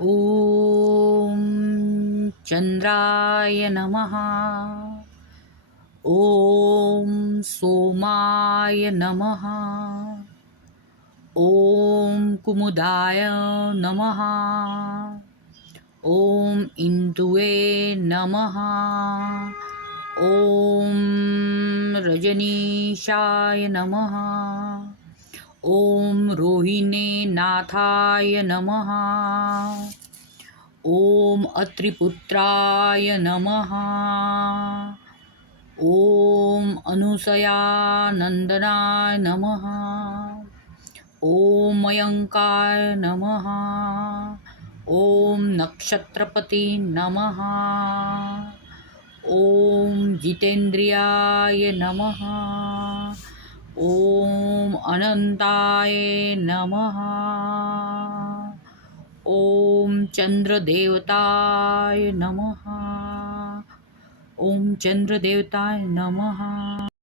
ॐ चन्द्राय नमः। ॐ सोमाय नमः। ॐ कुमुदाय नमः। ॐ इन्दुवे नमः। ॐ रजनीशाय नमः। ॐ रोहिणे नाथाय नमः। ॐ अत्रिपुत्राय नमः। ॐ अनुसयानन्दनाय नमः। ॐ मयङ्काय नमः। ॐ नक्षत्रपती नमः। ॐ जितेन्द्रियाय नमः। ॐ अनंताय नमः। ॐ चंद्रदेवताय नमः। ॐ चंद्रदेवताय नमः।